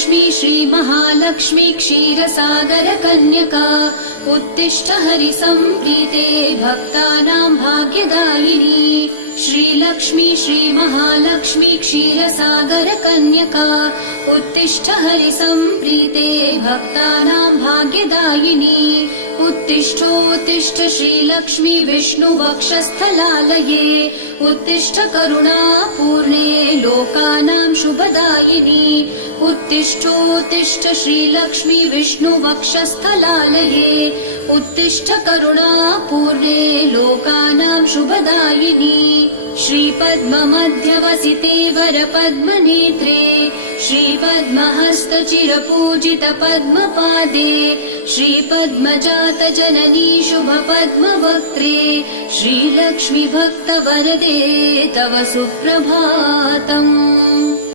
श्रीलक्ष्मी श्रीमहालक्ष्मी क्षीरसागरकन्यका उत्तिष्ठ हरिसम्प्रीते भक्तानां भाग्यदायिनी। श्रीलक्ष्मी श्रीमहालक्ष्मी क्षीरसागरकन्यका उत्तिष्ठ हरिसम्प्रीते भक्तानां भाग्यदायिनी। उत्तिष्ठोत्तिष्ठ श्रीलक्ष्मी विष्णुवक्षस्थलालये उत्तिष्ठ करुणापूर्णे लोकानां शुभदायिनी। उत्तिष्ठोत्तिष्ठ श्रीलक्ष्मी विष्णुवक्षस्थलालये उत्तिष्ठ करुणापूर्णे लोकानां शुभदायिनी। श्रीपद्ममध्यवसिते वरपद्मनेत्रे श्रीपद्महस्तचिरपूजित पद्मपादे श्रीपद्मजातजननी शुभपद्मवक्त्रे श्रीलक्ष्मी भक्तवरदे तव सुप्रभातम्।